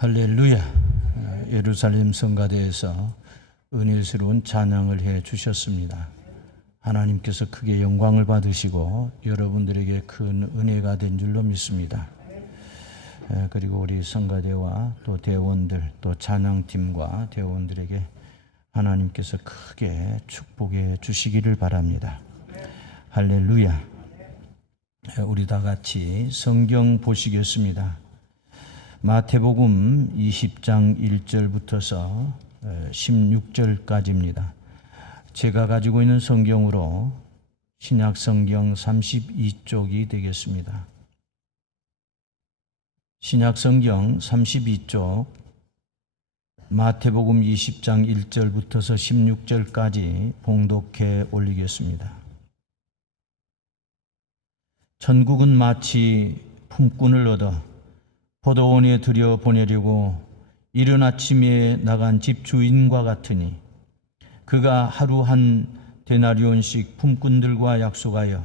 할렐루야. 예루살렘 성가대에서 은혜스러운 찬양을 해 주셨습니다. 하나님께서 크게 영광을 받으시고 여러분들에게 큰 은혜가 된 줄로 믿습니다. 그리고 우리 성가대와 또 대원들, 또 찬양팀과 대원들에게 하나님께서 크게 축복해 주시기를 바랍니다. 할렐루야. 우리 다 같이 성경 보시겠습니다. 마태복음 20장 1절부터서 16절까지입니다. 제가 가지고 있는 성경으로 신약 성경 32쪽이 되겠습니다. 신약 성경 32쪽 마태복음 20장 1절부터서 16절까지 봉독해 올리겠습니다. 천국은 마치 품꾼을 얻어 포도원에 들여보내려고 이른 아침에 나간 집주인과 같으니 그가 하루 한 데나리온씩 품꾼들과 약속하여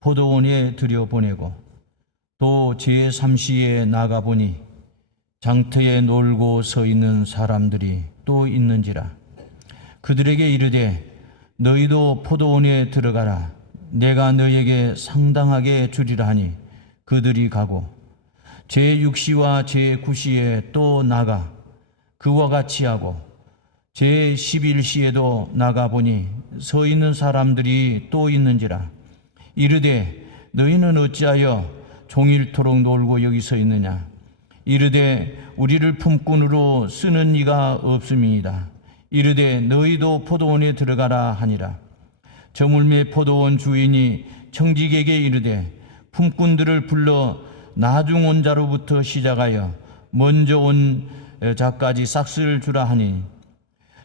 포도원에 들여보내고 또 제3시에 나가보니 장터에 놀고 서 있는 사람들이 또 있는지라. 그들에게 이르되 너희도 포도원에 들어가라. 내가 너희에게 상당하게 주리라 하니 그들이 가고 제6시와 제9시에 또 나가 그와 같이 하고 제11시에도 나가보니 서 있는 사람들이 또 있는지라. 이르되 너희는 어찌하여 종일토록 놀고 여기 서 있느냐. 이르되 우리를 품꾼으로 쓰는 이가 없음이니이다. 이르되 너희도 포도원에 들어가라 하니라. 저물매 포도원 주인이 청지기에게 이르되 품꾼들을 불러 나중 온 자로부터 시작하여 먼저 온 자까지 싹쓸 주라 하니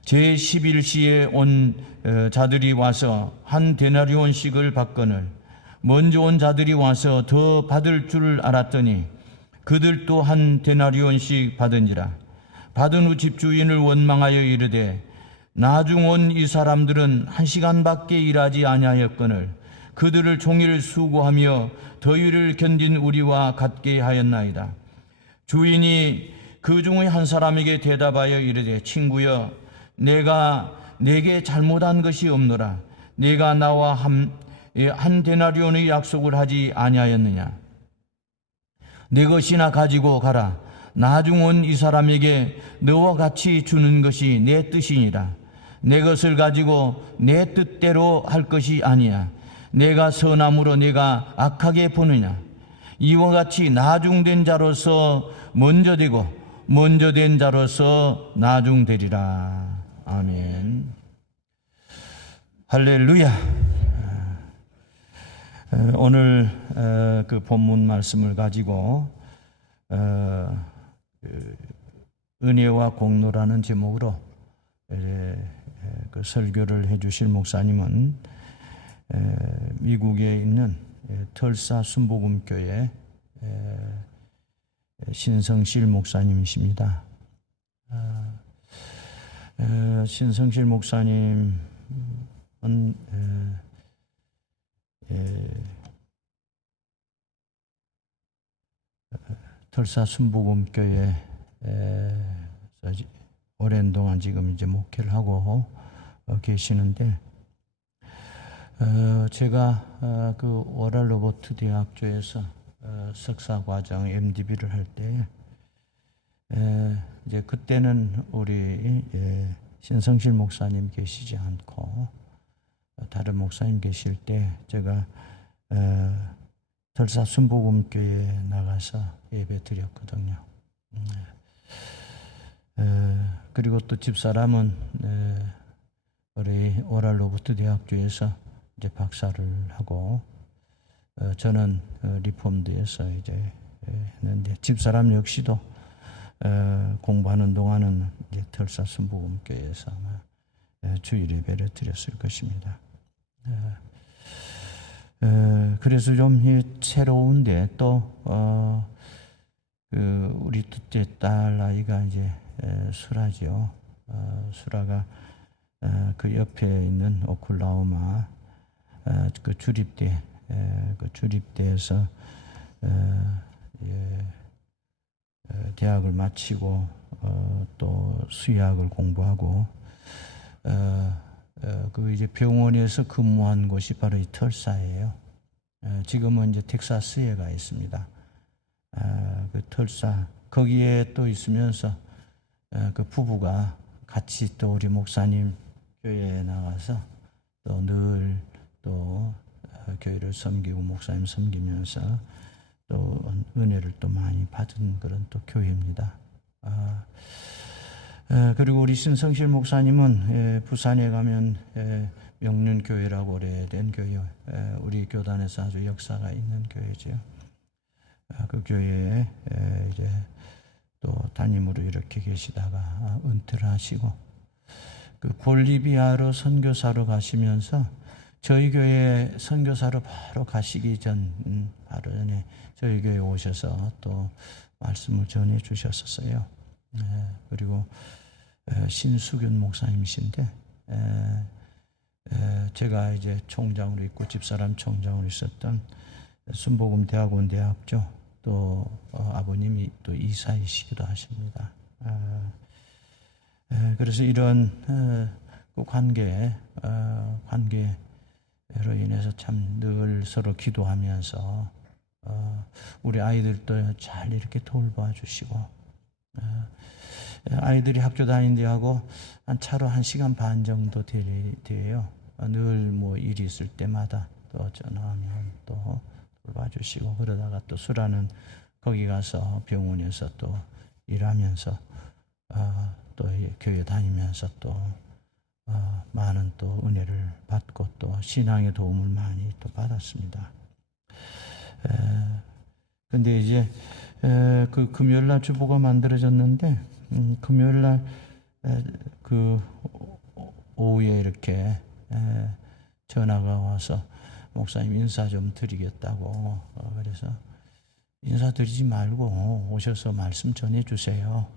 제11시에 온 자들이 와서 한 데나리온씩을 받거늘 먼저 온 자들이 와서 더 받을 줄 알았더니 그들도 한 데나리온씩 받은지라. 받은 후 집주인을 원망하여 이르되 나중 온 이 사람들은 1시간밖에 일하지 아니하였거늘 그들을 종일 수고하며 더위를 견딘 우리와 같게 하였나이다. 주인이 그 중의 한 사람에게 대답하여 이르되 친구여 내가 내게 잘못한 것이 없노라. 내가 나와 한 데나리온의 약속을 하지 아니하였느냐. 내 것이나 가지고 가라. 나중 온 이 사람에게 너와 같이 주는 것이 내 뜻이니라. 내 것을 가지고 내 뜻대로 할 것이 아니야. 내가 선함으로 내가 악하게 보느냐. 이와 같이 나중된 자로서 먼저 되고 먼저 된 자로서 나중되리라. 아멘. 할렐루야. 오늘 그 본문 말씀을 가지고 은혜와 공로라는 제목으로 그 설교를 해 주실 목사님은 미국에 있는 털사 순복음교회 신성실 목사님이십니다. 신성실 목사님은 털사 순복음교회 오랜 동안 지금 이제 목회를 하고 계시는데 제가 그 오랄 로버트 대학교에서 석사 과정 MDB를 할 때 이제 그때는 우리 신성실 목사님 계시지 않고 다른 목사님 계실 때 제가 털사 순복음교회에 나가서 예배 드렸거든요. 그리고 또 집사람은 우리 오랄 로버트 대학교에서 이제 박사를 하고 저는 리폼드에서 이제 했는데 집사람 역시도 공부하는 동안은 이제 털사 순복음교회에서 주일 예배를 드렸을 것입니다. 그래서 좀 새로운데 또 우리 둘째 딸 아이가 이제 수라죠. 수라가 그 옆에 있는 오클라호마 그 주립대 그 주립대에서 대학을 마치고 또 수의학을 공부하고 그 이제 병원에서 근무한 곳이 바로 이 털사예요. 지금은 이제 텍사스에 가 있습니다. 그 털사 거기에 또 있으면서 그 부부가 같이 또 우리 목사님 교회에 나가서 또 늘 또 교회를 섬기고 목사님 섬기면서 또 은혜를 또 많이 받은 그런 또 교회입니다. 그리고 우리 신성실 목사님은 부산에 가면 명륜교회라고 오래된 교회, 우리 교단에서 아주 역사가 있는 교회죠. 그 교회에 이제 또 담임으로 이렇게 계시다가 은퇴를 하시고 그 볼리비아로 선교사로 가시면서 저희 교회 선교사로 바로 가시기 바로 전에 저희 교회에 오셔서 또 말씀을 전해 주셨었어요. 그리고 신수균 목사님이신데 제가 이제 총장으로 있고 집사람 총장으로 있었던 순복음 대학원 대학죠. 또 아버님이 또 이사이시기도 하십니다. 그래서 이런 그 관계로 인해서 참 늘 서로 기도하면서 우리 아이들도 잘 이렇게 돌봐 주시고 아이들이 학교 다니는데 하고 한 차로 1시간 반 정도 돼요. 늘 뭐 일이 있을 때마다 또 전화하면 또 돌봐 주시고 그러다가 또 수라는 거기 가서 병원에서 또 일하면서 또 교회 다니면서 또 많은 또 은혜를 받고 또 신앙의 도움을 많이 또 받았습니다. 근데 이제 그 금요일날 주보가 만들어졌는데 금요일날 그 오후에 이렇게 전화가 와서 목사님 인사 좀 드리겠다고 그래서 인사드리지 말고 오셔서 말씀 전해주세요.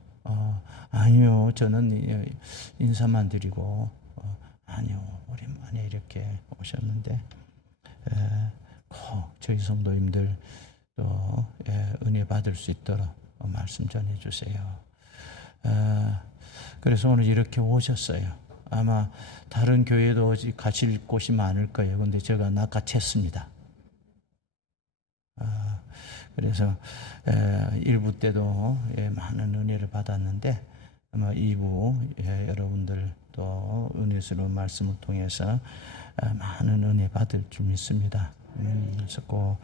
아니요, 저는 인사만 드리고 아니요, 오랜만에 이렇게 오셨는데 꼭 저희 성도님들 또 은혜 받을 수 있도록 말씀 전해주세요. 그래서 오늘 이렇게 오셨어요. 아마 다른 교회도 가실 곳이 많을 거예요. 그런데 제가 낚아챘습니다. 그래서 1부 때도 많은 은혜를 받았는데 아마 2부 여러분들 또 은혜스러운 말씀을 통해서 많은 은혜 받을 줄 믿습니다. 그래서 꼭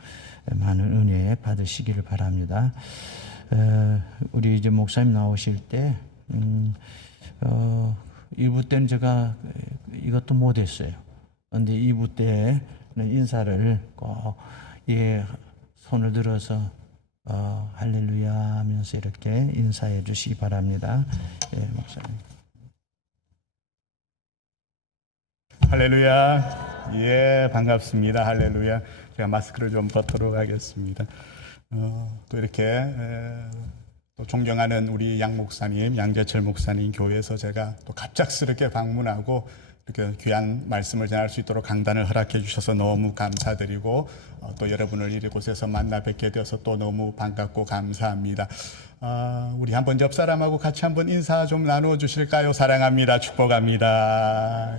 많은 은혜 받으시기를 바랍니다. 우리 이제 목사님 나오실 때 1부 때는 제가 이것도 못했어요. 그런데 2부 때는 인사를 꼭 손을 들어서 할렐루야 하면서 이렇게 인사해 주시기 바랍니다. 목사님. 할렐루야. 예, 반갑습니다. 할렐루야. 제가 마스크를 좀 벗도록 하겠습니다. 또 이렇게 또 존경하는 우리 양 목사님, 양재철 목사님 교회에서 제가 또 갑작스럽게 방문하고 이렇게 귀한 말씀을 전할 수 있도록 강단을 허락해 주셔서 너무 감사드리고 또 여러분을 이곳에서 만나 뵙게 되어서 또 너무 반갑고 감사합니다. 우리 한번 옆 사람하고 같이 한번 인사 좀 나누어 주실까요? 사랑합니다. 축복합니다.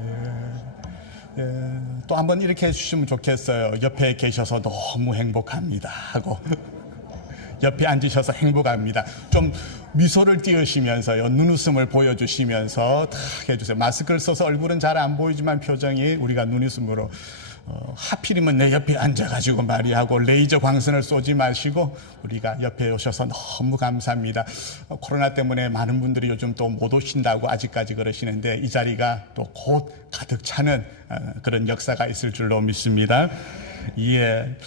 또 한번 이렇게 해주시면 좋겠어요. 옆에 계셔서 너무 행복합니다 하고 옆에 앉으셔서 행복합니다. 좀 미소를 띄우시면서요, 눈웃음을 보여주시면서 탁 해주세요. 마스크를 써서 얼굴은 잘 안 보이지만 표정이 우리가 눈웃음으로 하필이면 내 옆에 앉아가지고 말이하고 레이저 광선을 쏘지 마시고 우리가 옆에 오셔서 너무 감사합니다. 코로나 때문에 많은 분들이 요즘 또 못 오신다고 아직까지 그러시는데 이 자리가 또 곧 가득 차는 그런 역사가 있을 줄로 믿습니다. 예,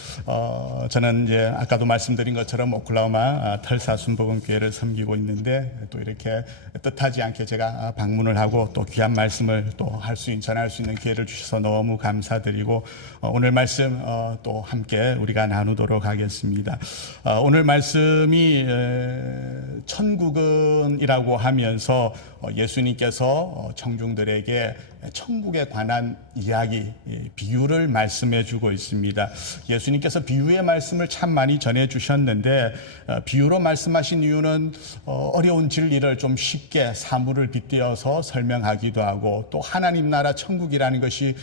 저는 이제 아까도 말씀드린 것처럼 오클라호마 털사 순복음교회를 섬기고 있는데 또 이렇게 뜻하지 않게 제가 방문을 하고 또 귀한 말씀을 또 전할 수 있는 기회를 주셔서 너무 감사드리고 오늘 말씀 또 함께 우리가 나누도록 하겠습니다. 오늘 말씀이 천국은이라고 하면서 예수님께서 청중들에게 천국에 관한 이야기, 비유를 말씀해 주고 있습니다. 되겠습니다. 예수님께서 비유의 말씀을 참 많이 전해주셨는데 비유로 말씀하신 이유는 어려운 진리를 좀 쉽게 사물을 빗대어서 설명하기도 하고, 또 하나님 나라 천국이라는 것이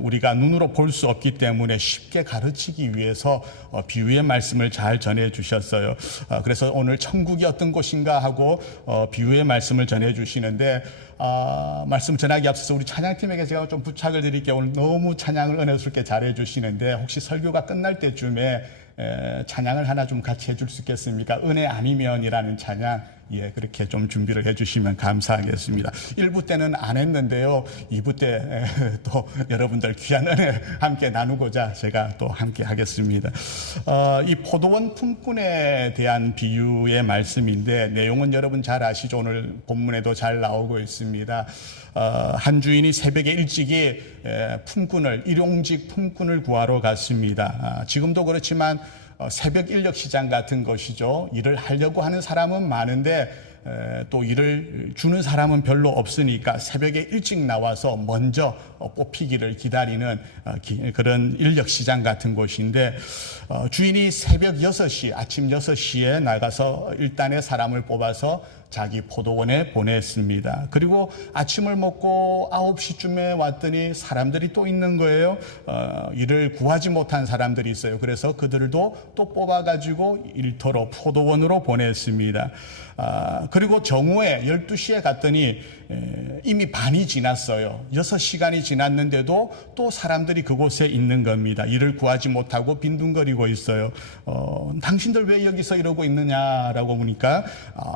우리가 눈으로 볼 수 없기 때문에 쉽게 가르치기 위해서 비유의 말씀을 잘 전해주셨어요. 그래서 오늘 천국이 어떤 곳인가 하고 비유의 말씀을 전해주시는데, 말씀 전하기 앞서서 우리 찬양팀에게 제가 좀 부탁을 드릴게요. 오늘 너무 찬양을 은혜스럽게 잘해 주시는데 혹시 설교가 끝날 때쯤에 찬양을 하나 좀 같이 해줄 수 있겠습니까? 은혜 아니면이라는 찬양, 예, 그렇게 좀 준비를 해주시면 감사하겠습니다. 1부 때는 안 했는데요, 2부 때 또 여러분들 귀한 은혜 함께 나누고자 제가 또 함께 하겠습니다. 이 포도원 품꾼에 대한 비유의 말씀인데, 내용은 여러분 잘 아시죠? 오늘 본문에도 잘 나오고 있습니다. 한 주인이 새벽에 일찍이 일용직 품꾼을 구하러 갔습니다. 지금도 그렇지만 새벽 인력 시장 같은 것이죠. 일을 하려고 하는 사람은 많은데 또 일을 주는 사람은 별로 없으니까 새벽에 일찍 나와서 먼저 뽑히기를 기다리는 그런 인력 시장 같은 곳인데, 주인이 새벽 6시, 아침 6시에 나가서 일단의 사람을 뽑아서 자기 포도원에 보냈습니다. 그리고 아침을 먹고 9시쯤에 왔더니 사람들이 또 있는 거예요. 일을 구하지 못한 사람들이 있어요. 그래서 그들도 또 뽑아가지고 일터로, 포도원으로 보냈습니다. 그리고 정오에 12시에 갔더니 이미 반이 지났어요. 6시간이 지났는데도 또 사람들이 그곳에 있는 겁니다. 일을 구하지 못하고 빈둥거리고 있어요. 당신들 왜 여기서 이러고 있느냐라고 보니까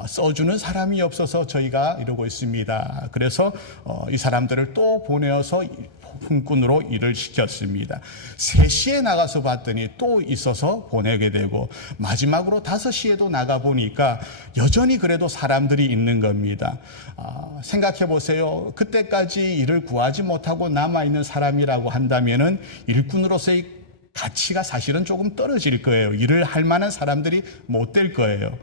써주는 사람이 없어서 저희가 이러고 있습니다. 그래서 이 사람들을 또 보내어서 품꾼으로 일을 시켰습니다. 3시에 나가서 봤더니 또 있어서 보내게 되고, 마지막으로 5시에도 나가보니까 여전히 그래도 사람들이 있는 겁니다. 생각해 보세요. 그때까지 일을 구하지 못하고 남아있는 사람이라고 한다면은 일꾼으로서의 가치가 사실은 조금 떨어질 거예요. 일을 할 만한 사람들이 못 될 거예요.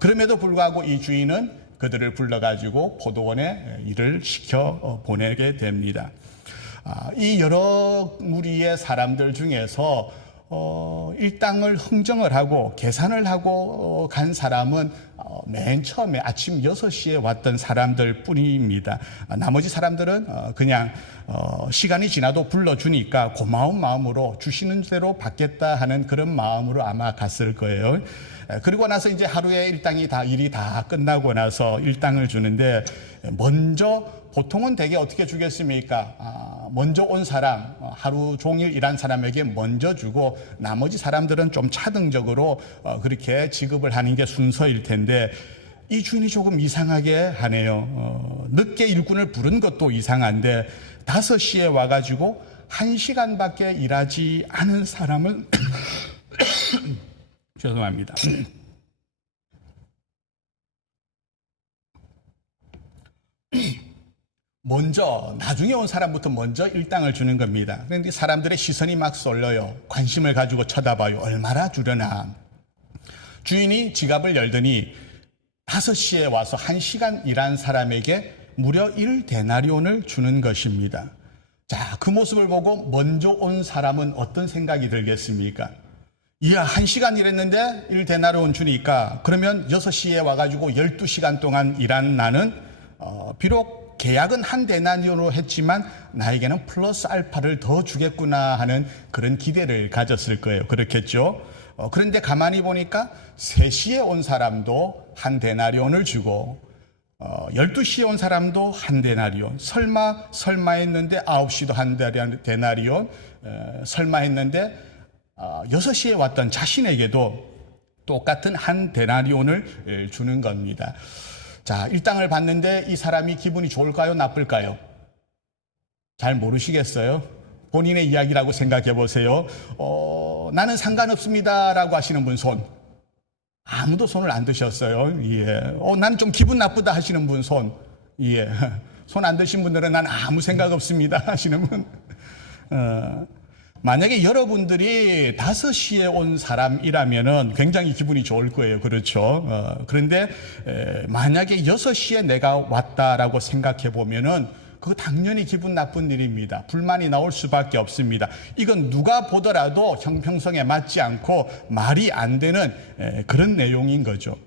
그럼에도 불구하고 이 주인은 그들을 불러가지고 포도원에 일을 시켜 보내게 됩니다. 이 여러 무리의 사람들 중에서 일당을 흥정을 하고 계산을 하고 간 사람은 맨 처음에 아침 6시에 왔던 사람들 뿐입니다. 나머지 사람들은 그냥 시간이 지나도 불러주니까 고마운 마음으로 주시는 대로 받겠다 하는 그런 마음으로 아마 갔을 거예요. 그리고 나서 이제 하루에 일이 다 끝나고 나서 일당을 주는데, 먼저 보통은 대개 어떻게 주겠습니까? 먼저 온 사람, 하루 종일 일한 사람에게 먼저 주고 나머지 사람들은 좀 차등적으로 그렇게 지급을 하는 게 순서일 텐데, 이 주인이 조금 이상하게 하네요. 늦게 일꾼을 부른 것도 이상한데 5시에 와가지고 1시간밖에 일하지 않은 사람을 죄송합니다. 나중에 온 사람부터 먼저 일당을 주는 겁니다. 그런데 사람들의 시선이 막 쏠려요. 관심을 가지고 쳐다봐요. 얼마나 주려나. 주인이 지갑을 열더니 5시에 와서 1시간 일한 사람에게 무려 1데나리온을 주는 것입니다. 자, 그 모습을 보고 먼저 온 사람은 어떤 생각이 들겠습니까? 이야, 1시간 일했는데 1데나리온 주니까 그러면 6시에 와가지고 12시간 동안 일한 나는 비록 계약은 1데나리온으로 했지만 나에게는 플러스 알파를 더 주겠구나 하는 그런 기대를 가졌을 거예요. 그렇겠죠? 그런데 가만히 보니까 3시에 온 사람도 1데나리온을 주고 12시에 온 사람도 1데나리온, 설마 했는데 9시도 1데나리온, 설마 했는데 6시에 왔던 자신에게도 똑같은 1데나리온을 주는 겁니다. 자, 일당을 받는데 이 사람이 기분이 좋을까요? 나쁠까요? 잘 모르시겠어요? 본인의 이야기라고 생각해 보세요. 나는 상관없습니다 라고 하시는 분 손. 아무도 손을 안 드셨어요. 예. 나는 좀 기분 나쁘다 하시는 분 손. 예. 손 안 드신 분들은 난 아무 생각 없습니다 하시는 분. 만약에 여러분들이 5시에 온 사람이라면은 굉장히 기분이 좋을 거예요. 그렇죠. 그런데 만약에 6시에 내가 왔다라고 생각해 보면은 그거 당연히 기분 나쁜 일입니다. 불만이 나올 수밖에 없습니다. 이건 누가 보더라도 형평성에 맞지 않고 말이 안 되는 그런 내용인 거죠.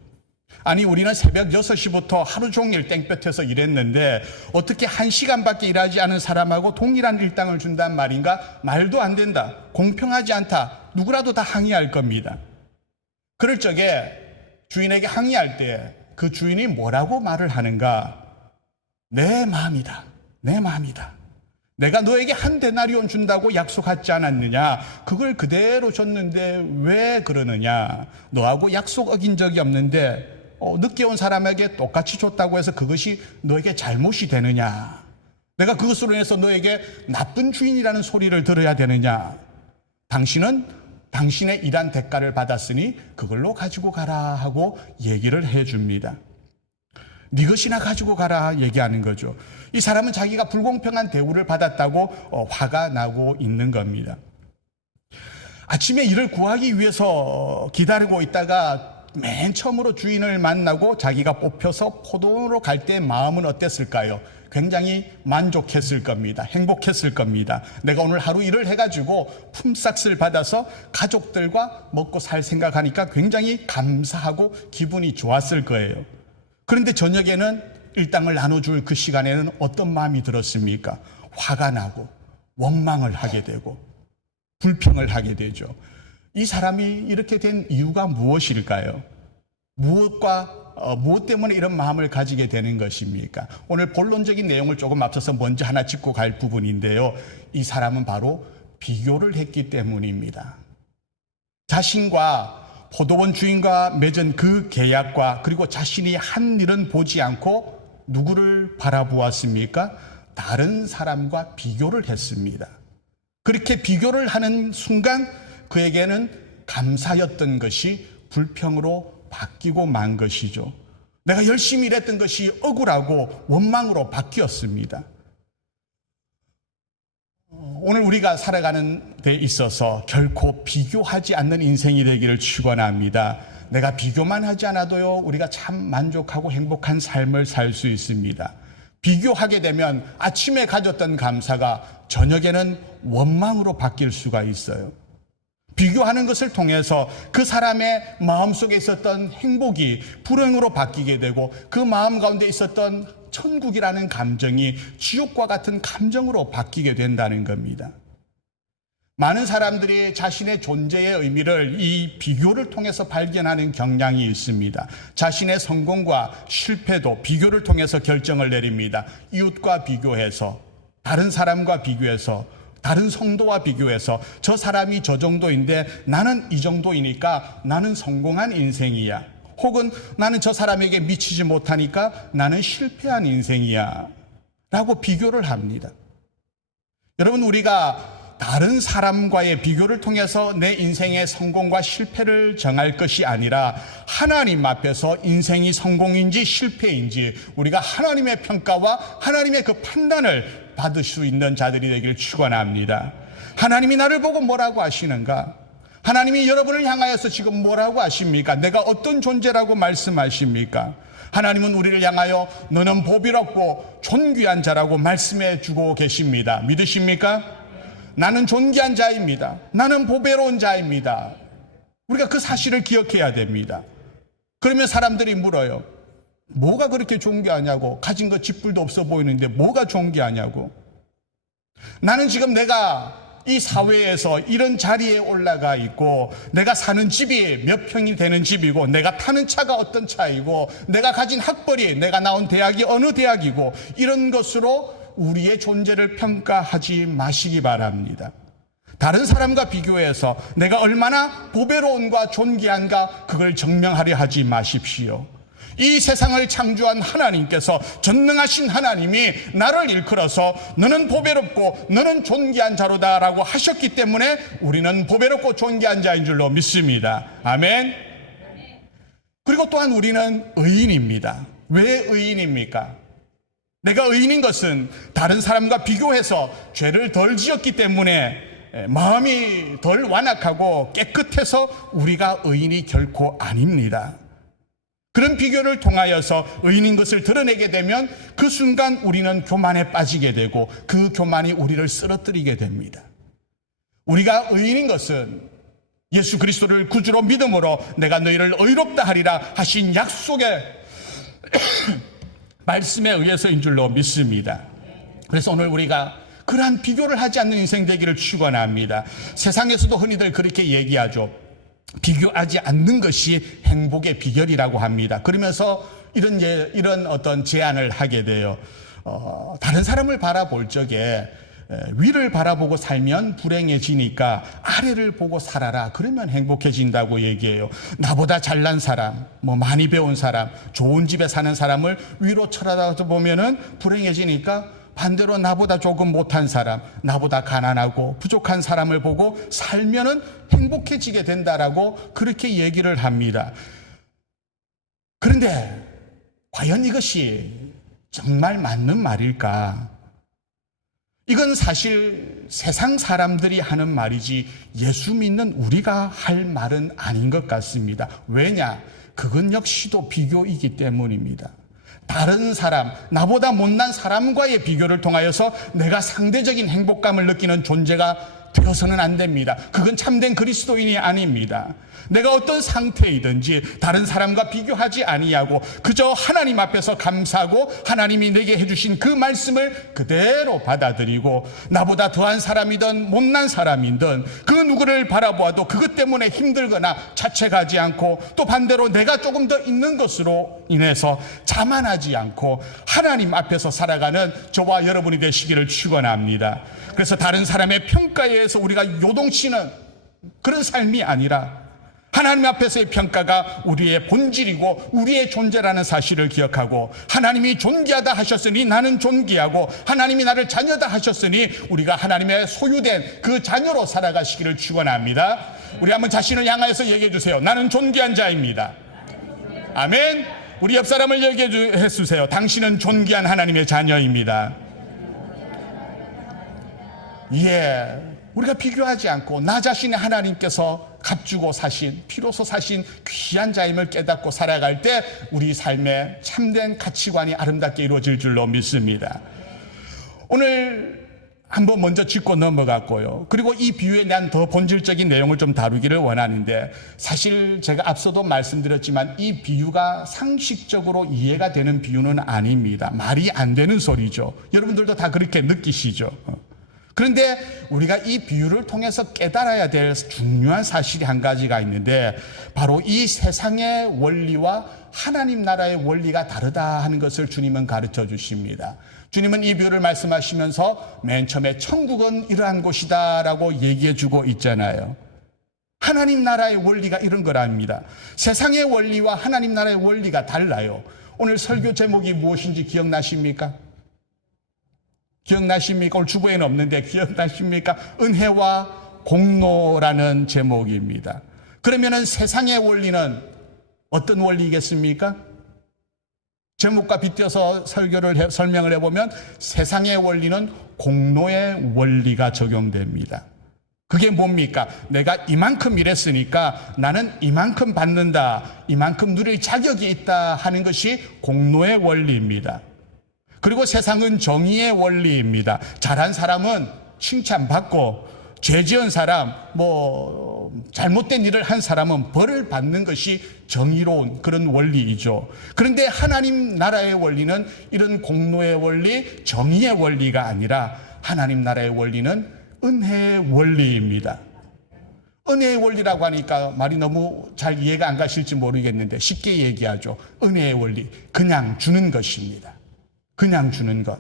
아니, 우리는 새벽 6시부터 하루 종일 땡볕에서 일했는데 어떻게 1시간밖에 일하지 않은 사람하고 동일한 일당을 준단 말인가? 말도 안 된다. 공평하지 않다. 누구라도 다 항의할 겁니다. 그럴 적에 주인에게 항의할 때 그 주인이 뭐라고 말을 하는가? 내 마음이다. 내 마음이다. 내가 너에게 1데나리온 준다고 약속하지 않았느냐? 그걸 그대로 줬는데 왜 그러느냐? 너하고 약속 어긴 적이 없는데 늦게 온 사람에게 똑같이 줬다고 해서 그것이 너에게 잘못이 되느냐? 내가 그것으로 인해서 너에게 나쁜 주인이라는 소리를 들어야 되느냐? 당신은 당신의 일한 대가를 받았으니 그걸로 가지고 가라 하고 얘기를 해줍니다. 네 것이나 가지고 가라 얘기하는 거죠. 이 사람은 자기가 불공평한 대우를 받았다고 화가 나고 있는 겁니다. 아침에 일을 구하기 위해서 기다리고 있다가 맨 처음으로 주인을 만나고 자기가 뽑혀서 포도로 갈 때 마음은 어땠을까요? 굉장히 만족했을 겁니다. 행복했을 겁니다. 내가 오늘 하루 일을 해가지고 품삯을 받아서 가족들과 먹고 살 생각하니까 굉장히 감사하고 기분이 좋았을 거예요. 그런데 저녁에는 일당을 나눠줄 그 시간에는 어떤 마음이 들었습니까? 화가 나고 원망을 하게 되고 불평을 하게 되죠. 이 사람이 이렇게 된 이유가 무엇일까요? 무엇 때문에 이런 마음을 가지게 되는 것입니까? 오늘 본론적인 내용을 조금 앞서서 먼저 하나 짚고 갈 부분인데요. 이 사람은 바로 비교를 했기 때문입니다. 자신과 포도원 주인과 맺은 그 계약과 그리고 자신이 한 일은 보지 않고 누구를 바라보았습니까? 다른 사람과 비교를 했습니다. 그렇게 비교를 하는 순간 그에게는 감사였던 것이 불평으로 바뀌고 만 것이죠. 내가 열심히 일했던 것이 억울하고 원망으로 바뀌었습니다. 오늘 우리가 살아가는 데 있어서 결코 비교하지 않는 인생이 되기를 축원합니다. 내가 비교만 하지 않아도요, 우리가 참 만족하고 행복한 삶을 살 수 있습니다. 비교하게 되면 아침에 가졌던 감사가 저녁에는 원망으로 바뀔 수가 있어요. 비교하는 것을 통해서 그 사람의 마음속에 있었던 행복이 불행으로 바뀌게 되고 그 마음 가운데 있었던 천국이라는 감정이 지옥과 같은 감정으로 바뀌게 된다는 겁니다. 많은 사람들이 자신의 존재의 의미를 이 비교를 통해서 발견하는 경향이 있습니다. 자신의 성공과 실패도 비교를 통해서 결정을 내립니다. 이웃과 비교해서, 다른 사람과 비교해서, 다른 성도와 비교해서 저 사람이 저 정도인데 나는 이 정도이니까 나는 성공한 인생이야. 혹은 나는 저 사람에게 미치지 못하니까 나는 실패한 인생이야. 라고 비교를 합니다. 여러분, 우리가 다른 사람과의 비교를 통해서 내 인생의 성공과 실패를 정할 것이 아니라 하나님 앞에서 인생이 성공인지 실패인지 우리가 하나님의 평가와 하나님의 그 판단을 받을 수 있는 자들이 되기를 축원합니다. 하나님이 나를 보고 뭐라고 하시는가? 하나님이 여러분을 향하여서 지금 뭐라고 하십니까? 내가 어떤 존재라고 말씀하십니까? 하나님은 우리를 향하여 너는 보배롭고 존귀한 자라고 말씀해 주고 계십니다. 믿으십니까? 나는 존귀한 자입니다. 나는 보배로운 자입니다. 우리가 그 사실을 기억해야 됩니다. 그러면 사람들이 물어요. 뭐가 그렇게 존귀하냐고. 가진 거 집불도 없어 보이는데 뭐가 존귀하냐고. 나는 지금 내가 이 사회에서 이런 자리에 올라가 있고 내가 사는 집이 몇 평이 되는 집이고 내가 타는 차가 어떤 차이고 내가 가진 학벌이 내가 나온 대학이 어느 대학이고 이런 것으로 우리의 존재를 평가하지 마시기 바랍니다. 다른 사람과 비교해서 내가 얼마나 보배로운가 존귀한가 그걸 증명하려 하지 마십시오. 이 세상을 창조한 하나님께서 전능하신 하나님이 나를 일컬어서 너는 보배롭고 너는 존귀한 자로다라고 하셨기 때문에 우리는 보배롭고 존귀한 자인 줄로 믿습니다. 아멘. 그리고 또한 우리는 의인입니다. 왜 의인입니까? 내가 의인인 것은 다른 사람과 비교해서 죄를 덜 지었기 때문에 마음이 덜 완악하고 깨끗해서 우리가 의인이 결코 아닙니다. 그런 비교를 통하여서 의인인 것을 드러내게 되면 그 순간 우리는 교만에 빠지게 되고 그 교만이 우리를 쓰러뜨리게 됩니다. 우리가 의인인 것은 예수 그리스도를 구주로 믿음으로 내가 너희를 의롭다 하리라 하신 약속의 말씀에 의해서인 줄로 믿습니다. 그래서 오늘 우리가 그러한 비교를 하지 않는 인생 되기를 축원합니다. 세상에서도 흔히들 그렇게 얘기하죠. 비교하지 않는 것이 행복의 비결이라고 합니다. 그러면서 이런 어떤 제안을 하게 돼요. 다른 사람을 바라볼 적에 위를 바라보고 살면 불행해지니까 아래를 보고 살아라. 그러면 행복해진다고 얘기해요. 나보다 잘난 사람, 많이 배운 사람, 좋은 집에 사는 사람을 위로 쳐다보면은 불행해지니까 반대로 나보다 조금 못한 사람, 나보다 가난하고 부족한 사람을 보고 살면은 행복해지게 된다라고 그렇게 얘기를 합니다. 그런데 과연 이것이 정말 맞는 말일까? 이건 사실 세상 사람들이 하는 말이지 예수 믿는 우리가 할 말은 아닌 것 같습니다. 왜냐? 그건 역시도 비교이기 때문입니다. 다른 사람, 나보다 못난 사람과의 비교를 통하여서 내가 상대적인 행복감을 느끼는 존재가 되어서는 안 됩니다. 그건 참된 그리스도인이 아닙니다. 내가 어떤 상태이든지 다른 사람과 비교하지 아니하고 그저 하나님 앞에서 감사하고 하나님이 내게 해주신 그 말씀을 그대로 받아들이고 나보다 더한 사람이든 못난 사람이든 그 누구를 바라보아도 그것 때문에 힘들거나 자책하지 않고 또 반대로 내가 조금 더 있는 것으로 인해서 자만하지 않고 하나님 앞에서 살아가는 저와 여러분이 되시기를 축원합니다. 그래서 다른 사람의 평가에 의해서 우리가 요동치는 그런 삶이 아니라 하나님 앞에서의 평가가 우리의 본질이고 우리의 존재라는 사실을 기억하고 하나님이 존귀하다 하셨으니 나는 존귀하고 하나님이 나를 자녀다 하셨으니 우리가 하나님의 소유된 그 자녀로 살아가시기를 축원합니다. 우리 한번 자신을 향하여서 얘기해 주세요. 나는 존귀한 자입니다. 아멘. 우리 옆 사람을 얘기해 주세요. 당신은 존귀한 하나님의 자녀입니다. 예, 우리가 비교하지 않고 나 자신의 하나님께서 값주고 사신, 피로소 사신 귀한 자임을 깨닫고 살아갈 때 우리 삶의 참된 가치관이 아름답게 이루어질 줄로 믿습니다. 오늘 한번 먼저 짚고 넘어갔고요. 그리고 이 비유에 대한 더 본질적인 내용을 좀 다루기를 원하는데 사실 제가 앞서도 말씀드렸지만 이 비유가 상식적으로 이해가 되는 비유는 아닙니다. 말이 안 되는 소리죠. 여러분들도 다 그렇게 느끼시죠. 그런데 우리가 이 비유를 통해서 깨달아야 될 중요한 사실이 한 가지가 있는데 바로 이 세상의 원리와 하나님 나라의 원리가 다르다 하는 것을 주님은 가르쳐 주십니다. 주님은 이 비유를 말씀하시면서 맨 처음에 천국은 이러한 곳이다 라고 얘기해 주고 있잖아요. 하나님 나라의 원리가 이런 거랍니다. 세상의 원리와 하나님 나라의 원리가 달라요. 오늘 설교 제목이 무엇인지 기억나십니까? 기억나십니까? 오늘 주보에는 없는데 기억나십니까? 은혜와 공로라는 제목입니다. 그러면은 세상의 원리는 어떤 원리겠습니까? 제목과 빗대어서 설명을 해보면 세상의 원리는 공로의 원리가 적용됩니다. 그게 뭡니까? 내가 이만큼 일했으니까 나는 이만큼 받는다, 이만큼 누릴 자격이 있다 하는 것이 공로의 원리입니다. 그리고 세상은 정의의 원리입니다. 잘한 사람은 칭찬받고 죄 지은 사람, 잘못된 일을 한 사람은 벌을 받는 것이 정의로운 그런 원리이죠. 그런데 하나님 나라의 원리는 이런 공로의 원리, 정의의 원리가 아니라 하나님 나라의 원리는 은혜의 원리입니다. 은혜의 원리라고 하니까 말이 너무 잘 이해가 안 가실지 모르겠는데 쉽게 얘기하죠. 은혜의 원리, 그냥 주는 것입니다. 그냥 주는 것.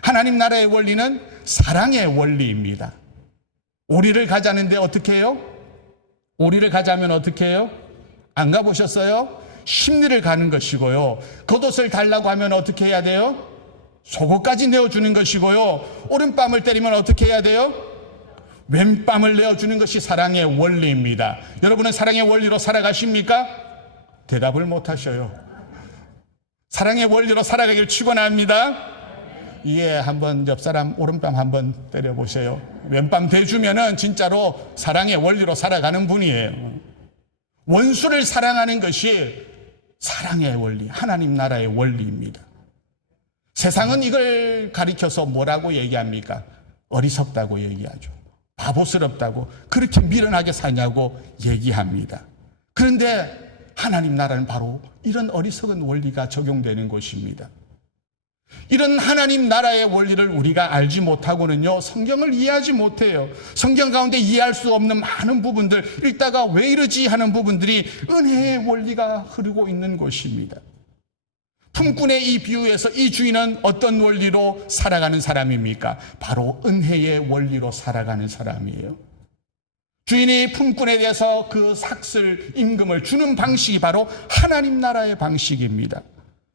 하나님 나라의 원리는 사랑의 원리입니다. 오리를 가자는데 어떻게 해요? 오리를 가자면 어떻게 해요? 안 가보셨어요? 심리를 가는 것이고요. 겉옷을 달라고 하면 어떻게 해야 돼요? 속옷까지 내어주는 것이고요. 오른뺨을 때리면 어떻게 해야 돼요? 왼뺨을 내어주는 것이 사랑의 원리입니다. 여러분은 사랑의 원리로 살아가십니까? 대답을 못 하셔요. 사랑의 원리로 살아가길 축원합니다. 예, 한번 옆 사람 오른뺨 한번 때려보세요. 왼뺨 대주면은 진짜로 사랑의 원리로 살아가는 분이에요. 원수를 사랑하는 것이 사랑의 원리, 하나님 나라의 원리입니다. 세상은 이걸 가리켜서 뭐라고 얘기합니까? 어리석다고 얘기하죠. 바보스럽다고, 그렇게 미련하게 사냐고 얘기합니다. 그런데 하나님 나라는 바로 이런 어리석은 원리가 적용되는 곳입니다. 이런 하나님 나라의 원리를 우리가 알지 못하고는요, 성경을 이해하지 못해요. 성경 가운데 이해할 수 없는 많은 부분들, 읽다가 왜 이러지 하는 부분들이 은혜의 원리가 흐르고 있는 곳입니다. 품꾼의 이 비유에서 이 주인은 어떤 원리로 살아가는 사람입니까? 바로 은혜의 원리로 살아가는 사람이에요. 주인이 품꾼에 대해서 그 삭슬, 임금을 주는 방식이 바로 하나님 나라의 방식입니다.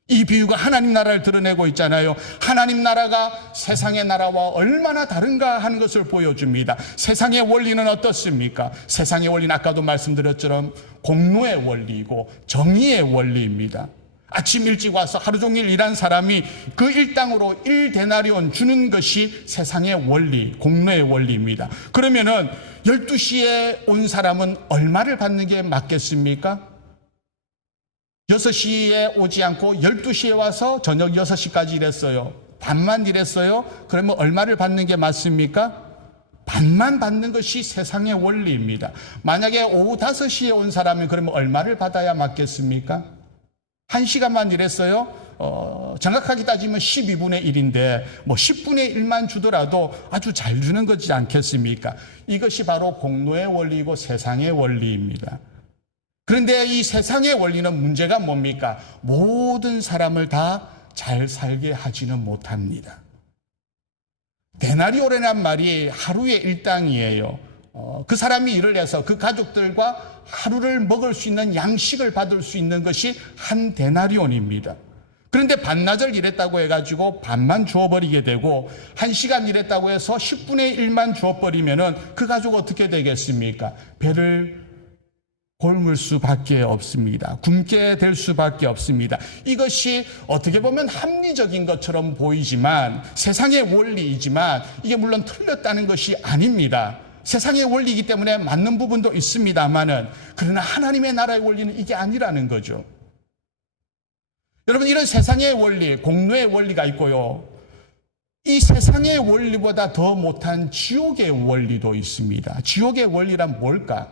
이 비유가 하나님 나라를 드러내고 있잖아요. 하나님 나라가 세상의 나라와 얼마나 다른가 하는 것을 보여줍니다. 세상의 원리는 어떻습니까? 세상의 원리는 아까도 말씀드렸처럼 공로의 원리이고 정의의 원리입니다. 아침 일찍 와서 하루 종일 일한 사람이 그 일당으로 1데나리온 주는 것이 세상의 원리, 공로의 원리입니다. 그러면은 12시에 온 사람은 얼마를 받는 게 맞겠습니까? 6시에 오지 않고 12시에 와서 저녁 6시까지 일했어요. 반만 일했어요. 그러면 얼마를 받는 게 맞습니까? 반만 받는 것이 세상의 원리입니다. 만약에 오후 5시에 온 사람은 그러면 얼마를 받아야 맞겠습니까? 1시간만 일했어요. 정확하게 따지면 12분의 1인데 뭐 10분의 1만 주더라도 아주 잘 주는 거지 않겠습니까? 이것이 바로 공로의 원리이고 세상의 원리입니다. 그런데 이 세상의 원리는 문제가 뭡니까? 모든 사람을 다 잘 살게 하지는 못합니다. 데나리오라는 말이 하루의 일당이에요. 그 사람이 일을 해서 그 가족들과 하루를 먹을 수 있는 양식을 받을 수 있는 것이 한 데나리온입니다. 그런데 반나절 일했다고 해가지고 반만 주어버리게 되고 1시간 일했다고 해서 10분의 1만 주어버리면은 그 가족 어떻게 되겠습니까? 배를 굶을 수밖에 없습니다. 굶게 될 수밖에 없습니다. 이것이 어떻게 보면 합리적인 것처럼 보이지만 세상의 원리이지만 이게 물론 틀렸다는 것이 아닙니다. 세상의 원리이기 때문에 맞는 부분도 있습니다만은 그러나 하나님의 나라의 원리는 이게 아니라는 거죠. 여러분, 이런 세상의 원리, 공로의 원리가 있고요. 이 세상의 원리보다 더 못한 지옥의 원리도 있습니다. 지옥의 원리란 뭘까?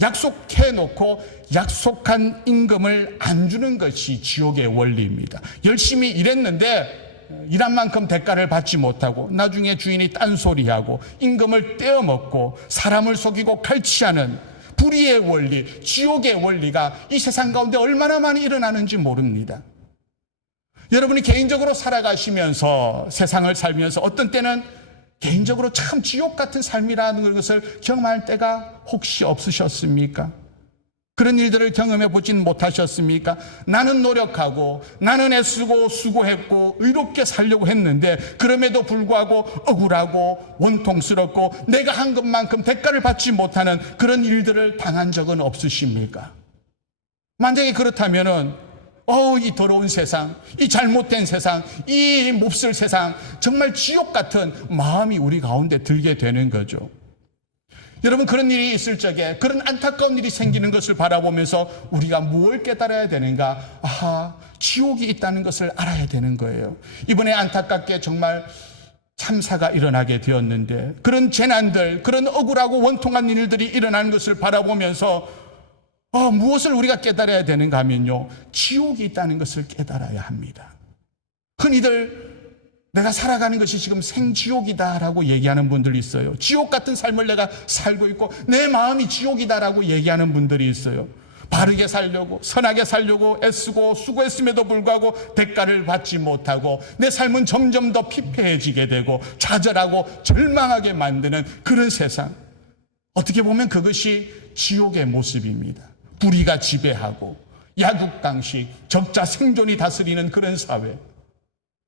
약속해놓고 약속한 임금을 안 주는 것이 지옥의 원리입니다. 열심히 일했는데 일한 만큼 대가를 받지 못하고 나중에 주인이 딴소리하고 임금을 떼어먹고 사람을 속이고 갈취하는 불의의 원리, 지옥의 원리가 이 세상 가운데 얼마나 많이 일어나는지 모릅니다. 여러분이 개인적으로 살아가시면서 세상을 살면서 어떤 때는 개인적으로 참 지옥 같은 삶이라는 것을 경험할 때가 혹시 없으셨습니까? 그런 일들을 경험해 보진 못하셨습니까? 나는 노력하고 나는 애쓰고 수고했고 의롭게 살려고 했는데 그럼에도 불구하고 억울하고 원통스럽고 내가 한 것만큼 대가를 받지 못하는 그런 일들을 당한 적은 없으십니까? 만약에 그렇다면은 이 더러운 세상, 이 잘못된 세상, 이 몹쓸 세상, 정말 지옥 같은 마음이 우리 가운데 들게 되는 거죠. 여러분, 그런 일이 있을 적에 그런 안타까운 일이 생기는 것을 바라보면서 우리가 무엇을 깨달아야 되는가? 지옥이 있다는 것을 알아야 되는 거예요. 이번에 안타깝게 정말 참사가 일어나게 되었는데 그런 재난들, 그런 억울하고 원통한 일들이 일어나는 것을 바라보면서 무엇을 우리가 깨달아야 되는가 하면요, 지옥이 있다는 것을 깨달아야 합니다. 흔히들 내가 살아가는 것이 지금 생지옥이다라고 얘기하는 분들이 있어요. 지옥 같은 삶을 내가 살고 있고 내 마음이 지옥이다라고 얘기하는 분들이 있어요. 바르게 살려고, 선하게 살려고 애쓰고 수고했음에도 불구하고 대가를 받지 못하고 내 삶은 점점 더 피폐해지게 되고 좌절하고 절망하게 만드는 그런 세상. 어떻게 보면 그것이 지옥의 모습입니다. 불의가 지배하고 약육강식, 적자 생존이 다스리는 그런 사회.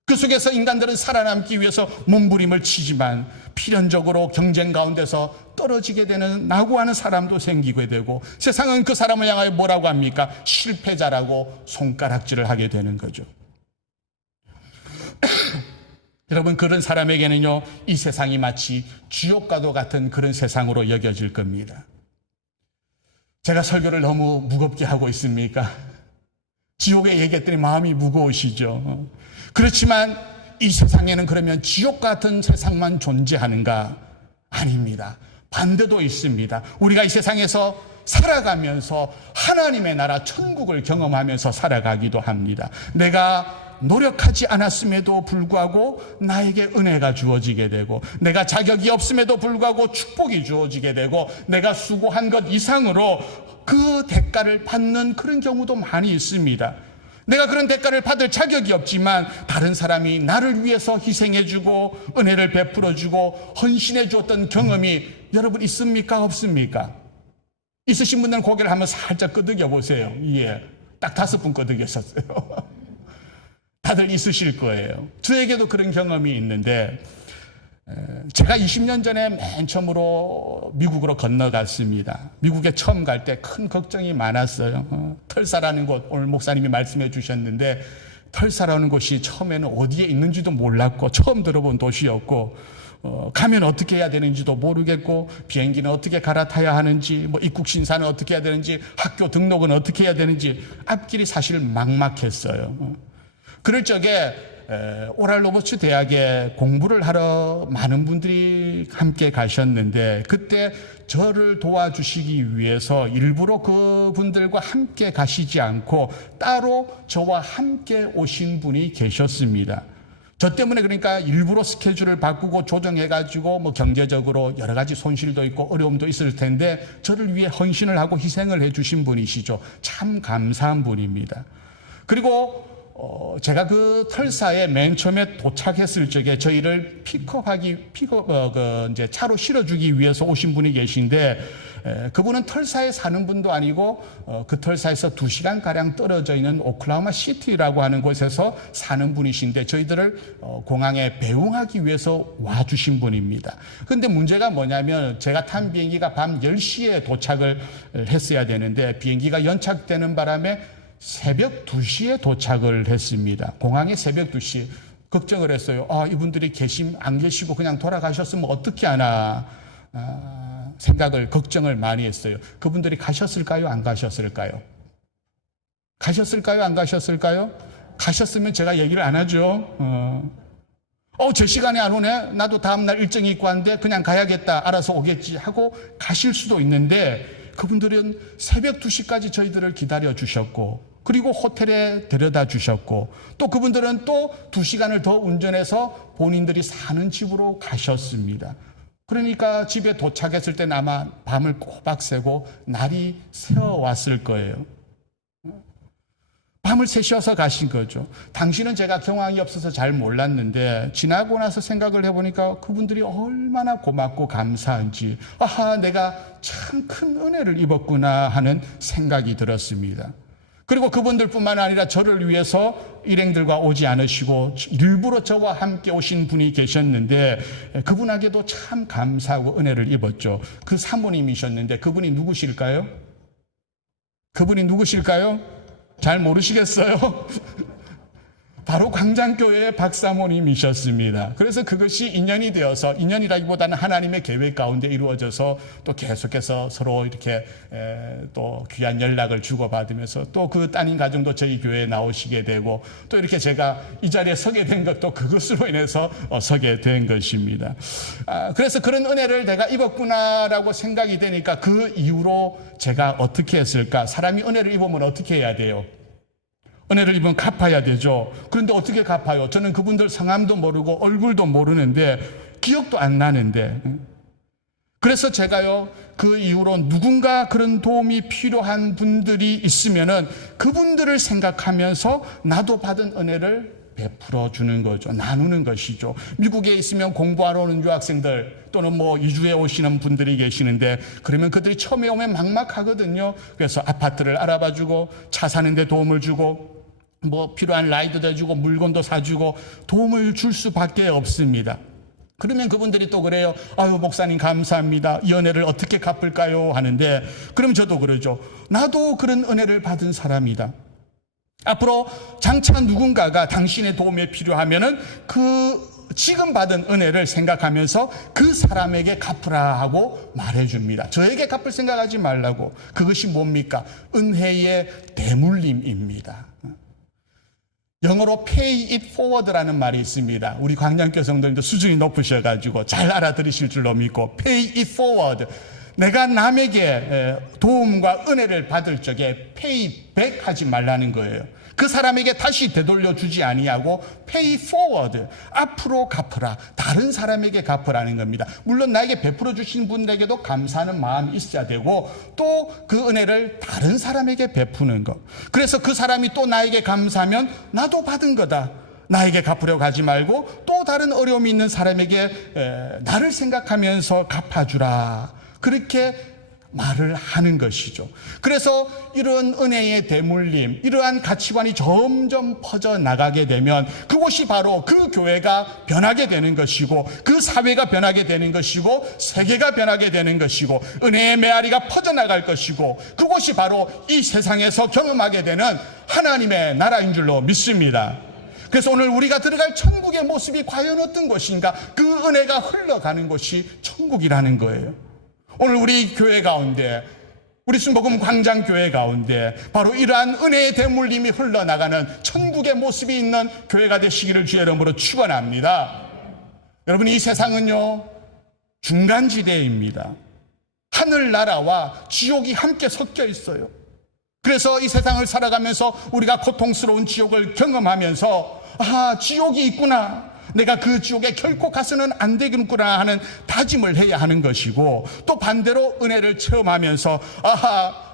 그 속에서 인간들은 살아남기 위해서 몸부림을 치지만 필연적으로 경쟁 가운데서 떨어지게 되는 낙오하는 사람도 생기게 되고 세상은 그 사람을 향하여 뭐라고 합니까? 실패자라고 손가락질을 하게 되는 거죠. 여러분, 그런 사람에게는요, 이 세상이 마치 지옥과도 같은 그런 세상으로 여겨질 겁니다. 제가 설교를 너무 무겁게 하고 있습니까? 지옥에 얘기했더니 마음이 무거우시죠. 그렇지만 이 세상에는 그러면 지옥 같은 세상만 존재하는가? 아닙니다. 반대도 있습니다. 우리가 이 세상에서 살아가면서 하나님의 나라 천국을 경험하면서 살아가기도 합니다. 내가 노력하지 않았음에도 불구하고 나에게 은혜가 주어지게 되고, 내가 자격이 없음에도 불구하고 축복이 주어지게 되고, 내가 수고한 것 이상으로 그 대가를 받는 그런 경우도 많이 있습니다. 내가 그런 대가를 받을 자격이 없지만 다른 사람이 나를 위해서 희생해주고 은혜를 베풀어주고 헌신해주었던 경험이 여러분 있습니까? 없습니까? 있으신 분들은 고개를 한번 살짝 끄덕여 보세요. 예, 딱 5분 끄덕였었어요. 다들 있으실 거예요. 저에게도 그런 경험이 있는데, 제가 20년 전에 맨 처음으로 미국으로 건너갔습니다. 미국에 처음 갈 때 큰 걱정이 많았어요. 털사라는 곳, 오늘 목사님이 말씀해 주셨는데, 털사라는 곳이 처음에는 어디에 있는지도 몰랐고 처음 들어본 도시였고, 가면 어떻게 해야 되는지도 모르겠고, 비행기는 어떻게 갈아타야 하는지, 뭐 입국 심사는 어떻게 해야 되는지, 학교 등록은 어떻게 해야 되는지 앞길이 사실 막막했어요. 그럴 적에 오랄 로버츠 대학에 공부를 하러 많은 분들이 함께 가셨는데, 그때 저를 도와주시기 위해서 일부러 그분들과 함께 가시지 않고 따로 저와 함께 오신 분이 계셨습니다. 저 때문에 그러니까 일부러 스케줄을 바꾸고 조정해가지고 뭐 경제적으로 여러 가지 손실도 있고 어려움도 있을 텐데 저를 위해 헌신을 하고 희생을 해주신 분이시죠. 참 감사한 분입니다. 그리고 제가 그 털사에 맨 처음에 도착했을 적에 저희를 이제 차로 실어주기 위해서 오신 분이 계신데, 그분은 털사에 사는 분도 아니고 그 털사에서 2시간가량 떨어져 있는 오클라호마 시티라고 하는 곳에서 사는 분이신데 저희들을 공항에 배웅하기 위해서 와주신 분입니다. 그런데 문제가 뭐냐면 제가 탄 비행기가 밤 10시에 도착을 했어야 되는데 비행기가 연착되는 바람에 새벽 2시에 도착을 했습니다. 공항에 새벽 2시. 걱정을 했어요. 이분들이 안 계시고 그냥 돌아가셨으면 어떻게 하나 걱정을 많이 했어요. 그분들이 가셨을까요? 안 가셨을까요? 가셨을까요? 안 가셨을까요? 가셨으면 제가 얘기를 안 하죠. 저 시간에 안 오네? 나도 다음날 일정이 있고 한데 그냥 가야겠다. 알아서 오겠지 하고 가실 수도 있는데, 그분들은 새벽 2시까지 저희들을 기다려 주셨고, 그리고 호텔에 데려다 주셨고, 또 그분들은 또 2시간을 더 운전해서 본인들이 사는 집으로 가셨습니다. 그러니까 집에 도착했을 때는 아마 밤을 꼬박 새고 날이 새어왔을 거예요. 밤을 새셔서 가신 거죠. 당시는 제가 경황이 없어서 잘 몰랐는데 지나고 나서 생각을 해보니까 그분들이 얼마나 고맙고 감사한지, 내가 참 큰 은혜를 입었구나 하는 생각이 들었습니다. 그리고 그분들뿐만 아니라 저를 위해서 일행들과 오지 않으시고 일부러 저와 함께 오신 분이 계셨는데 그분에게도 참 감사하고 은혜를 입었죠. 그 사모님이셨는데 그분이 누구실까요? 그분이 누구실까요? 잘 모르시겠어요? 바로 광장교회의 박사모님이셨습니다. 그래서 그것이 인연이 되어서, 인연이라기보다는 하나님의 계획 가운데 이루어져서 또 계속해서 서로 이렇게 또 귀한 연락을 주고받으면서 또 그 따님 가정도 저희 교회에 나오시게 되고, 또 이렇게 제가 이 자리에 서게 된 것도 그것으로 인해서 서게 된 것입니다. 그래서 그런 은혜를 내가 입었구나라고 생각이 되니까 그 이후로 제가 어떻게 했을까? 사람이 은혜를 입으면 어떻게 해야 돼요? 은혜를 입으면 갚아야 되죠. 그런데 어떻게 갚아요? 저는 그분들 성함도 모르고 얼굴도 모르는데 기억도 안 나는데. 그래서 제가요, 그 이후로 누군가 그런 도움이 필요한 분들이 있으면은 그분들을 생각하면서 나도 받은 은혜를 베풀어 주는 거죠. 나누는 것이죠. 미국에 있으면 공부하러 오는 유학생들 또는 뭐 이주해 오시는 분들이 계시는데, 그러면 그들이 처음에 오면 막막하거든요. 그래서 아파트를 알아봐 주고 차 사는 데 도움을 주고 뭐 필요한 라이드도 해주고 물건도 사주고 도움을 줄 수밖에 없습니다. 그러면 그분들이 또 그래요. 목사님 감사합니다. 이 은혜를 어떻게 갚을까요? 하는데, 그럼 저도 그러죠. 나도 그런 은혜를 받은 사람이다. 앞으로 장차 누군가가 당신의 도움이 필요하면은 지금 받은 은혜를 생각하면서 그 사람에게 갚으라 하고 말해줍니다. 저에게 갚을 생각하지 말라고. 그것이 뭡니까? 은혜의 대물림입니다. 영어로 pay it forward라는 말이 있습니다. 우리 광장교 성도님도 수준이 높으셔가지고 잘 알아들으실 줄로 믿고 pay it forward. 내가 남에게 도움과 은혜를 받을 적에 pay back 하지 말라는 거예요. 그 사람에게 다시 되돌려 주지 아니하고 pay forward, 앞으로 갚으라, 다른 사람에게 갚으라는 겁니다. 물론 나에게 베풀어 주신 분에게도 감사하는 마음이 있어야 되고 또 그 은혜를 다른 사람에게 베푸는 것. 그래서 그 사람이 또 나에게 감사하면 나도 받은 거다, 나에게 갚으려고 하지 말고 또 다른 어려움이 있는 사람에게 나를 생각하면서 갚아주라, 그렇게 말을 하는 것이죠. 그래서 이런 은혜의 대물림, 이러한 가치관이 점점 퍼져나가게 되면 그곳이 바로 그 교회가 변하게 되는 것이고 그 사회가 변하게 되는 것이고 세계가 변하게 되는 것이고 은혜의 메아리가 퍼져나갈 것이고 그곳이 바로 이 세상에서 경험하게 되는 하나님의 나라인 줄로 믿습니다. 그래서 오늘 우리가 들어갈 천국의 모습이 과연 어떤 것인가, 그 은혜가 흘러가는 곳이 천국이라는 거예요. 오늘 우리 교회 가운데, 우리 순복음 광장교회 가운데 바로 이러한 은혜의 대물림이 흘러나가는 천국의 모습이 있는 교회가 되시기를 주의 이름으로 축원합니다. 여러분, 이 세상은요 중간지대입니다. 하늘나라와 지옥이 함께 섞여 있어요. 그래서 이 세상을 살아가면서 우리가 고통스러운 지옥을 경험하면서 지옥이 있구나, 내가 그 지옥에 결코 가서는 안 되겠구나 하는 다짐을 해야 하는 것이고, 또 반대로 은혜를 체험하면서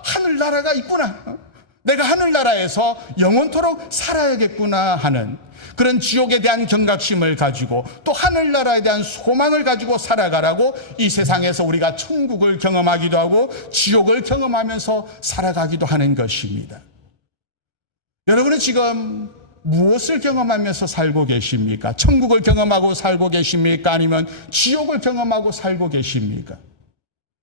하늘나라가 있구나, 내가 하늘나라에서 영원토록 살아야겠구나 하는 그런 지옥에 대한 경각심을 가지고 또 하늘나라에 대한 소망을 가지고 살아가라고 이 세상에서 우리가 천국을 경험하기도 하고 지옥을 경험하면서 살아가기도 하는 것입니다. 여러분은 지금 무엇을 경험하면서 살고 계십니까? 천국을 경험하고 살고 계십니까? 아니면 지옥을 경험하고 살고 계십니까?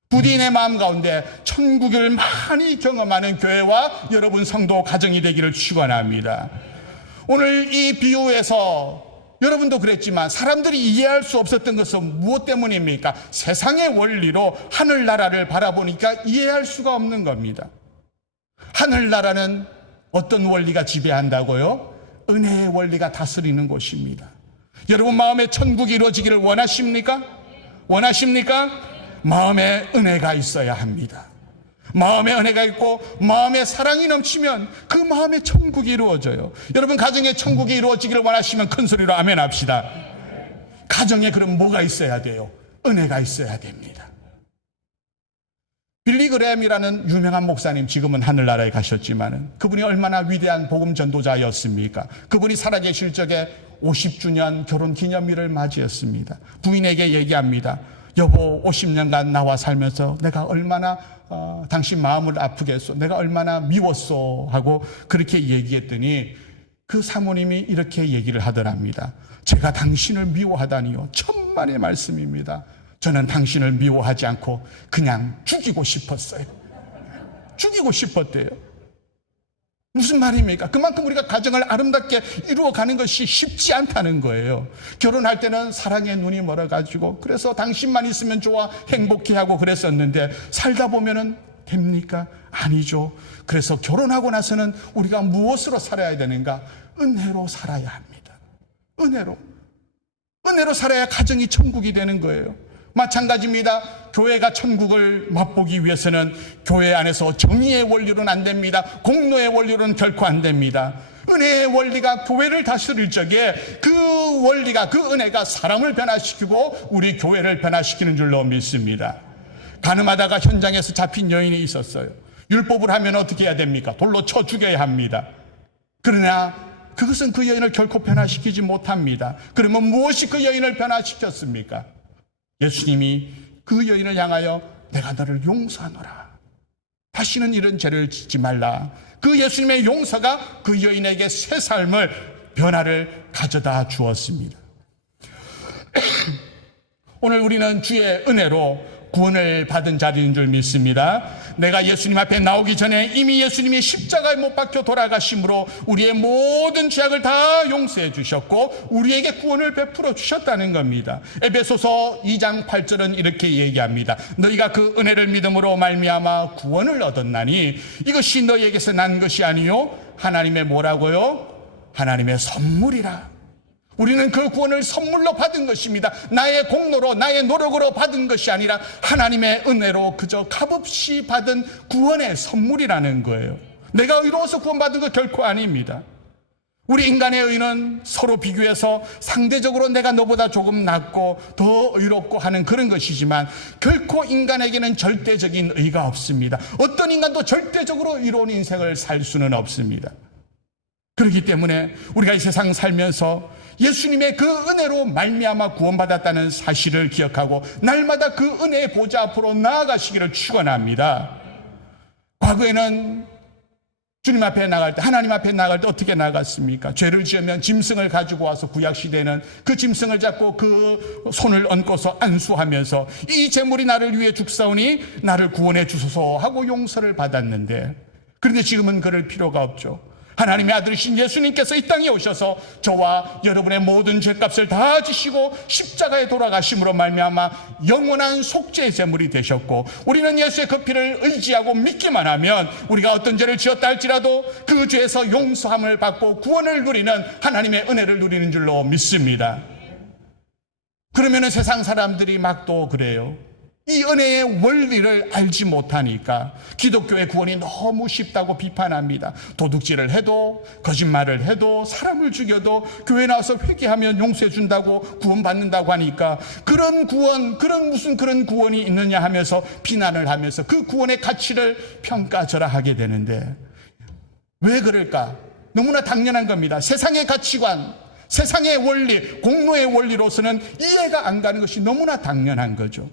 부디 내 마음 가운데 천국을 많이 경험하는 교회와 여러분 성도 가정이 되기를 축원합니다. 오늘 이 비유에서 여러분도 그랬지만 사람들이 이해할 수 없었던 것은 무엇 때문입니까? 세상의 원리로 하늘나라를 바라보니까 이해할 수가 없는 겁니다. 하늘나라는 어떤 원리가 지배한다고요? 은혜의 원리가 다스리는 곳입니다. 여러분 마음에 천국이 이루어지기를 원하십니까? 원하십니까? 마음에 은혜가 있어야 합니다. 마음에 은혜가 있고 마음에 사랑이 넘치면 그 마음에 천국이 이루어져요. 여러분 가정에 천국이 이루어지기를 원하시면 큰 소리로 아멘 합시다. 가정에 그럼 뭐가 있어야 돼요? 은혜가 있어야 됩니다. 빌리 그레햄이라는 유명한 목사님, 지금은 하늘나라에 가셨지만 그분이 얼마나 위대한 복음 전도자였습니까? 그분이 살아계실 적에 50주년 결혼 기념일을 맞이했습니다. 부인에게 얘기합니다. 여보, 50년간 나와 살면서 내가 얼마나 당신 마음을 아프게 했어, 내가 얼마나 미웠어 하고 그렇게 얘기했더니 그 사모님이 이렇게 얘기를 하더랍니다. 제가 당신을 미워하다니요, 천만의 말씀입니다. 저는 당신을 미워하지 않고 그냥 죽이고 싶었어요. 죽이고 싶었대요. 무슨 말입니까? 그만큼 우리가 가정을 아름답게 이루어가는 것이 쉽지 않다는 거예요. 결혼할 때는 사랑의 눈이 멀어가지고 그래서 당신만 있으면 좋아, 행복해하고 그랬었는데 살다 보면은 됩니까? 아니죠. 그래서 결혼하고 나서는 우리가 무엇으로 살아야 되는가? 은혜로 살아야 합니다. 은혜로 살아야 가정이 천국이 되는 거예요. 마찬가지입니다. 교회가 천국을 맛보기 위해서는 교회 안에서 정의의 원리로는 안 됩니다. 공로의 원리로는 결코 안 됩니다. 은혜의 원리가 교회를 다스릴 적에 그 원리가, 그 은혜가 사람을 변화시키고 우리 교회를 변화시키는 줄로 믿습니다. 가늠하다가 현장에서 잡힌 여인이 있었어요. 율법을 하면 어떻게 해야 됩니까? 돌로 쳐 죽여야 합니다. 그러나 그것은 그 여인을 결코 변화시키지 못합니다. 그러면 무엇이 그 여인을 변화시켰습니까? 예수님이 그 여인을 향하여 내가 너를 용서하노라, 다시는 이런 죄를 짓지 말라. 그 예수님의 용서가 그 여인에게 새 삶을, 변화를 가져다 주었습니다. 오늘 우리는 주의 은혜로 구원을 받은 자리인 줄 믿습니다. 내가 예수님 앞에 나오기 전에 이미 예수님이 십자가에 못 박혀 돌아가심으로 우리의 모든 죄악을 다 용서해 주셨고 우리에게 구원을 베풀어 주셨다는 겁니다. 에베소서 2장 8절은 이렇게 얘기합니다. 너희가 그 은혜를 믿음으로 말미암아 구원을 얻었나니 이것이 너희에게서 난 것이 아니요 하나님의 뭐라고요? 하나님의 선물이라. 우리는 그 구원을 선물로 받은 것입니다. 나의 공로로, 나의 노력으로 받은 것이 아니라 하나님의 은혜로 그저 값없이 받은 구원의 선물이라는 거예요. 내가 의로워서 구원받은 것 결코 아닙니다. 우리 인간의 의는 서로 비교해서 상대적으로 내가 너보다 조금 낫고 더 의롭고 하는 그런 것이지만 결코 인간에게는 절대적인 의가 없습니다. 어떤 인간도 절대적으로 의로운 인생을 살 수는 없습니다. 그렇기 때문에 우리가 이 세상 살면서 예수님의 그 은혜로 말미암아 구원받았다는 사실을 기억하고 날마다 그 은혜의 보좌 앞으로 나아가시기를 축원합니다. 과거에는 주님 앞에 나갈 때, 하나님 앞에 나갈 때 어떻게 나갔습니까? 죄를 지으면 짐승을 가지고 와서 구약시대는 그 짐승을 잡고 그 손을 얹고서 안수하면서 이 제물이 나를 위해 죽사오니 나를 구원해 주소서 하고 용서를 받았는데, 그런데 지금은 그럴 필요가 없죠. 하나님의 아들이신 예수님께서 이 땅에 오셔서 저와 여러분의 모든 죄값을 다 지시고 십자가에 돌아가심으로 말미암아 영원한 속죄의 제물이 되셨고, 우리는 예수의 그 피를 의지하고 믿기만 하면 우리가 어떤 죄를 지었다 할지라도 그 죄에서 용서함을 받고 구원을 누리는 하나님의 은혜를 누리는 줄로 믿습니다. 그러면 세상 사람들이 막 또 그래요. 이 은혜의 원리를 알지 못하니까 기독교의 구원이 너무 쉽다고 비판합니다. 도둑질을 해도, 거짓말을 해도, 사람을 죽여도 교회 나와서 회개하면 용서해 준다고 구원받는다고 하니까 그런 구원, 그런 구원이 있느냐 하면서 비난을 하면서 그 구원의 가치를 평가절하하게 되는데, 왜 그럴까? 너무나 당연한 겁니다. 세상의 가치관, 세상의 원리, 공로의 원리로서는 이해가 안 가는 것이 너무나 당연한 거죠.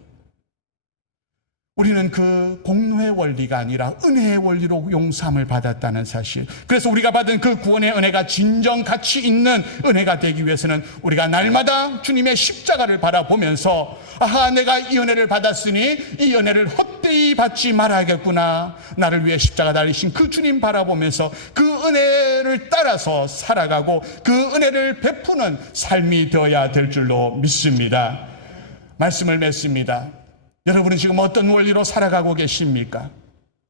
우리는 그 공로의 원리가 아니라 은혜의 원리로 용서함을 받았다는 사실. 그래서 우리가 받은 그 구원의 은혜가 진정 가치 있는 은혜가 되기 위해서는 우리가 날마다 주님의 십자가를 바라보면서, 아하, 내가 이 은혜를 받았으니 이 은혜를 헛되이 받지 말아야겠구나. 나를 위해 십자가 달리신 그 주님 바라보면서 그 은혜를 따라서 살아가고 그 은혜를 베푸는 삶이 되어야 될 줄로 믿습니다. 말씀을 맺습니다. 여러분은 지금 어떤 원리로 살아가고 계십니까?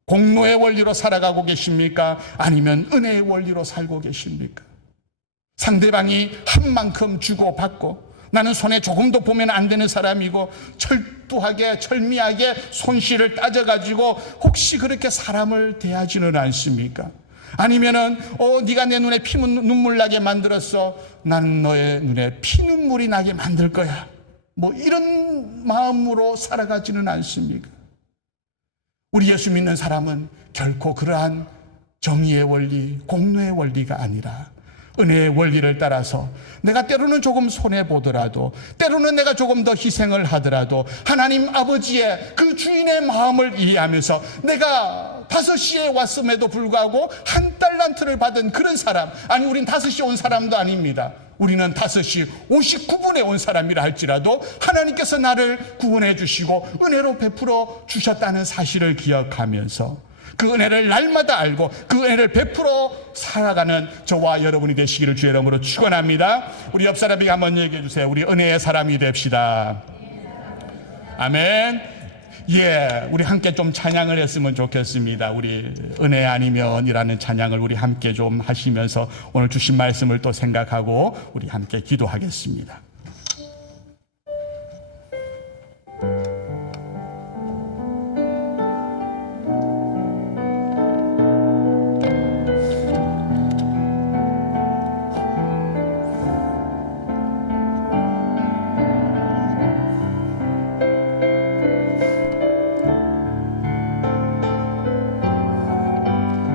공로의 원리로 살아가고 계십니까? 아니면 은혜의 원리로 살고 계십니까? 상대방이 한 만큼 주고받고 나는 손에 조금도 보면 안 되는 사람이고 철두하게 철미하게 손실을 따져가지고 혹시 그렇게 사람을 대하지는 않습니까? 아니면은 네가 내 눈에 눈물 나게 만들었어, 나는 너의 눈에 피눈물이 나게 만들 거야, 뭐 이런 마음으로 살아가지는 않습니까? 우리 예수 믿는 사람은 결코 그러한 정의의 원리, 공로의 원리가 아니라 은혜의 원리를 따라서 내가 때로는 조금 손해보더라도, 때로는 내가 조금 더 희생을 하더라도 하나님 아버지의 그 주인의 마음을 이해하면서 내가 5시에 왔음에도 불구하고 1달란트를 받은 그런 사람, 아니 우린 5시에 온 사람도 아닙니다. 우리는 5시 59분에 온 사람이라 할지라도 하나님께서 나를 구원해 주시고 은혜로 베풀어 주셨다는 사실을 기억하면서 그 은혜를 날마다 알고 그 은혜를 베풀어 살아가는 저와 여러분이 되시기를 주의 이름으로 축원합니다. 우리 옆 사람에게 한번 얘기해 주세요. 우리 은혜의 사람이 됩시다. 아멘. 예, 우리 함께 좀 찬양을 했으면 좋겠습니다. 우리 은혜 아니면이라는 찬양을 우리 함께 좀 하시면서 오늘 주신 말씀을 또 생각하고 우리 함께 기도하겠습니다.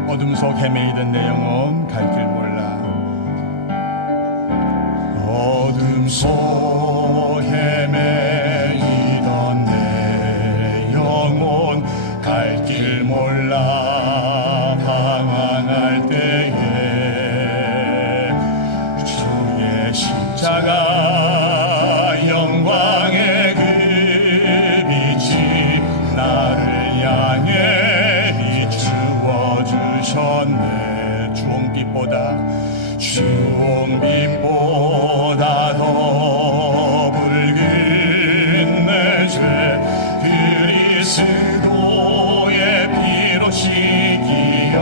어둠 속 헤매이던 내 영혼 갈 길 몰라. 어둠 속 헤매이던 내 영혼 갈 길 몰라. 방황할 때에 주의 십자가 영광의 그 빛이 나를 향해 주셨네. 주홍빛보다 더 붉은 내 죄 그리스도의 피로 씻기어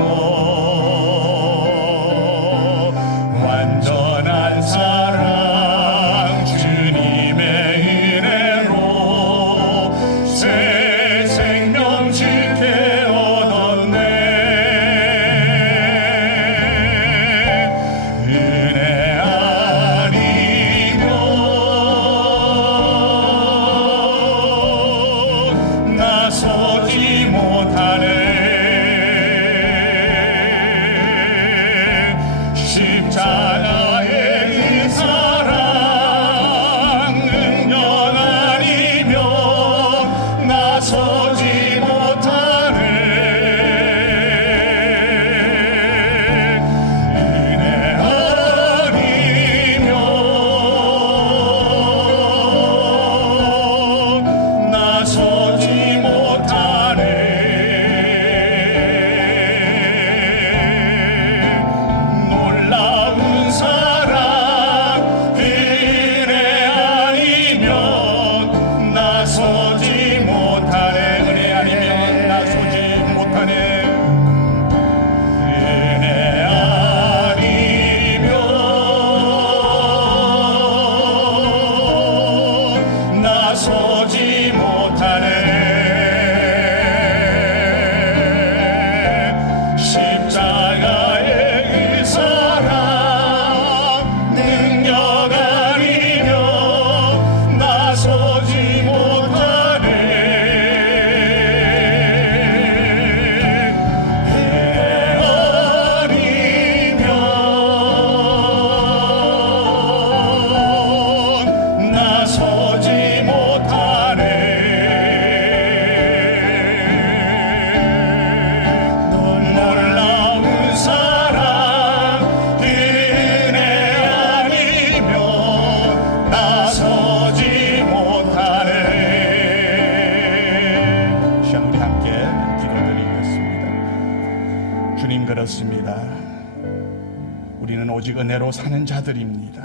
오직 은혜로 사는 자들입니다.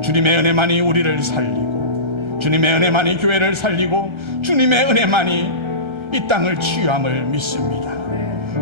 주님의 은혜만이 우리를 살리고, 주님의 은혜만이 교회를 살리고, 주님의 은혜만이 이 땅을 치유함을 믿습니다.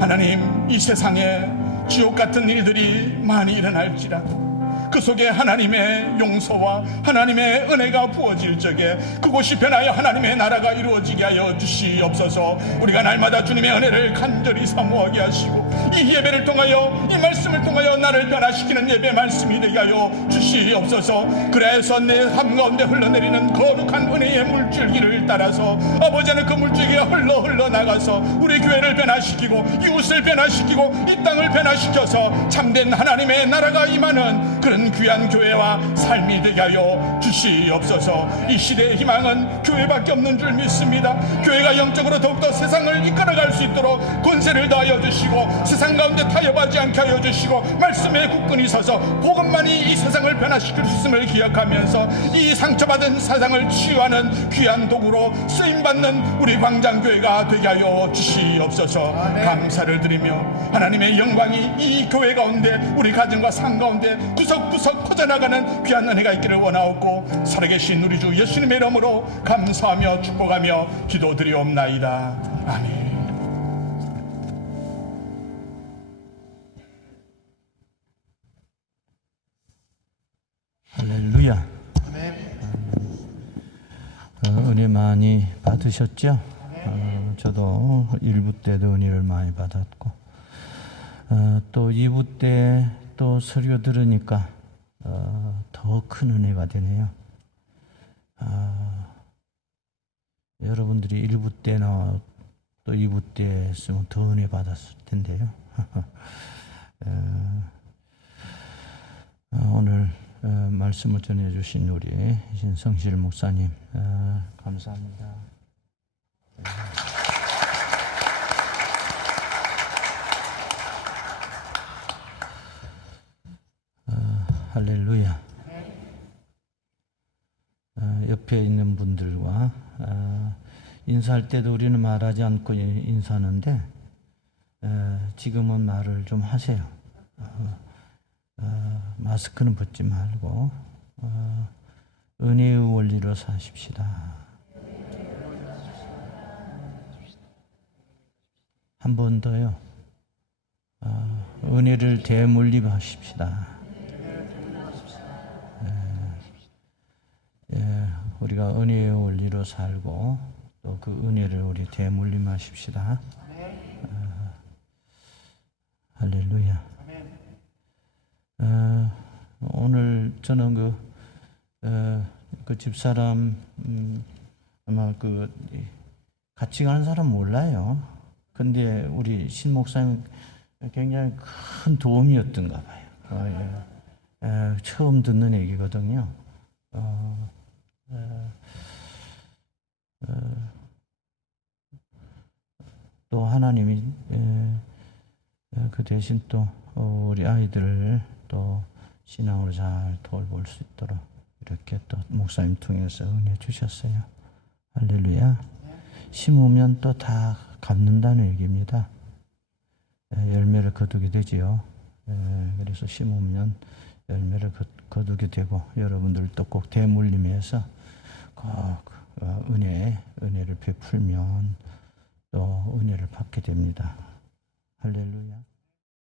하나님, 이 세상에 지옥 같은 일들이 많이 일어날지라도 그 속에 하나님의 용서와 하나님의 은혜가 부어질 적에 그곳이 변하여 하나님의 나라가 이루어지게 하여 주시옵소서. 우리가 날마다 주님의 은혜를 간절히 사모하게 하시고, 이 예배를 통하여, 이 말씀을 통하여 나를 변화시키는 예배 말씀이 되게 하여 주시옵소서. 그래서 내 삶 가운데 흘러내리는 거룩한 은혜의 물줄기를 따라서 아버지는 그 물줄기가 흘러 나가서 우리 교회를 변화시키고, 이웃을 변화시키고, 이 땅을 변화시켜서 참된 하나님의 나라가 임하는 그런 귀한 교회와 삶이 되게 하여 주시옵소서. 이 시대의 희망은 교회밖에 없는 줄 믿습니다. 교회가 영적으로 더욱더 세상을 이끌어갈 수 있도록 권세를 더하여 주시고, 세상 가운데 타협하지 않게 하여 주시고, 말씀에 굳건히 서서 복음만이 이 세상을 변화시킬 수 있음을 기억하면서 이 상처받은 세상을 치유하는 귀한 도구로 쓰임받는 우리 광장교회가 되게 하여 주시옵소서. 감사를 드리며 하나님의 영광이 이 교회 가운데, 우리 가정과 삶 가운데 구석구석 퍼져나가는 귀한 은혜가 있기를 원하옵고, 살아계신 우리 주 예수님의 이름으로 감사하며 축복하며 기도드리옵나이다. 아멘. 할렐루야. 은혜 많이 받으셨죠? 저도 1부 때도 은혜를 많이 받았고, 또 2부 때 또 설교 들으니까 더 큰 은혜가 되네요. 여러분들이 1부 때나 또 2부 때 했으면 더 은혜 받았을 텐데요. 오늘 말씀을 전해주신 우리 신성실 목사님, 감사합니다. 할렐루야. 옆에 있는 분들과 인사할 때도 우리는 말하지 않고 인사하는데, 지금은 말을 좀 하세요. 마스크는 벗지 말고 은혜의 원리로 사십시다. 한 번 더요. 은혜를 대물림하십시다. 우리가 은혜의 원리로 살고 또 그 은혜를 우리 대물림하십시다. 할렐루야. 오늘 저는 그 집사람 아마 같이 가는 사람 몰라요. 근데 우리 신 목사님 굉장히 큰 도움이었던가 봐요. 처음 듣는 얘기거든요. 또 하나님이 그 대신 또 우리 아이들을 또 신앙으로 잘 돌볼 수 있도록 이렇게 또 목사님 통해서 은혜 주셨어요. 할렐루야. 심으면 또 다 갚는다는 얘기입니다. 열매를 거두게 되지요. 그래서 심으면 열매를 거두게 되고, 여러분들도 꼭 대물림해서 꼭 은혜를 베풀면 또 은혜를 받게 됩니다. 할렐루야.